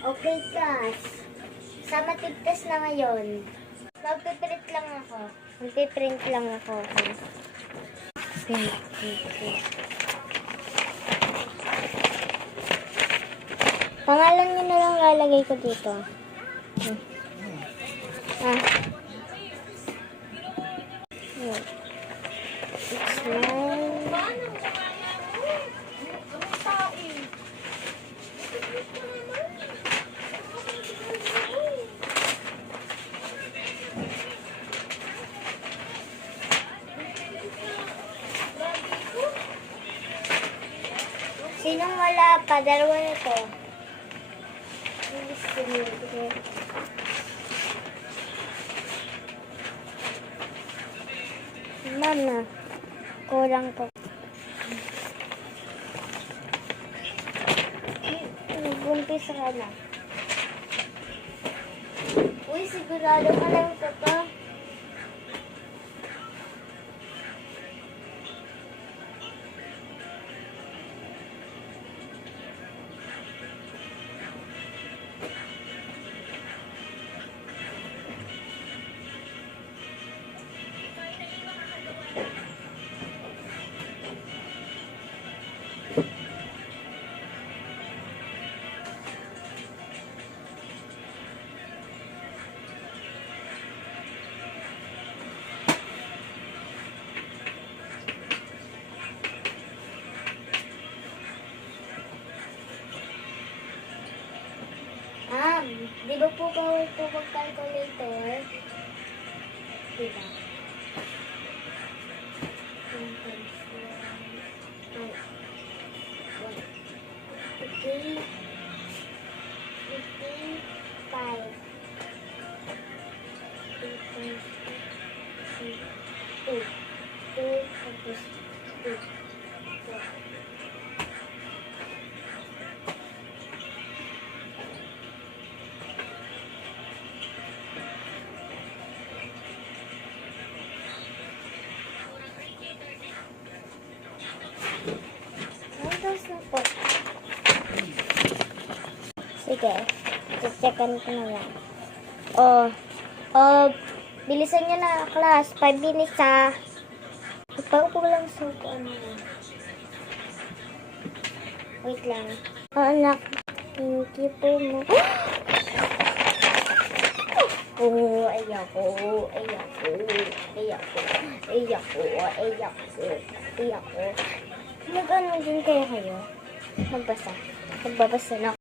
Okay, class. Sa matiptest na ngayon. Magpiprint lang ako. Magpiprint lang ako. Pangalan niyo na lang lalagay ko dito. It's mine. Sinong wala pa? Dalawa na to. Mama, kulang ko. Nag-umpisa ka na. Uy, sigurado ka lang ito to. Di ba po bawal po mag-calculator? Diba? Okay. 55. 2. 2 tapos 2. 4. Sige, checkan ko na lang. Bilisan nyo na, class. 5 minutes, ha. Ipaupo lang sa ano. Wait lang. Anak, thank you po mo. Ayoko. Mag-ano din kaya kayo? Magbasa na.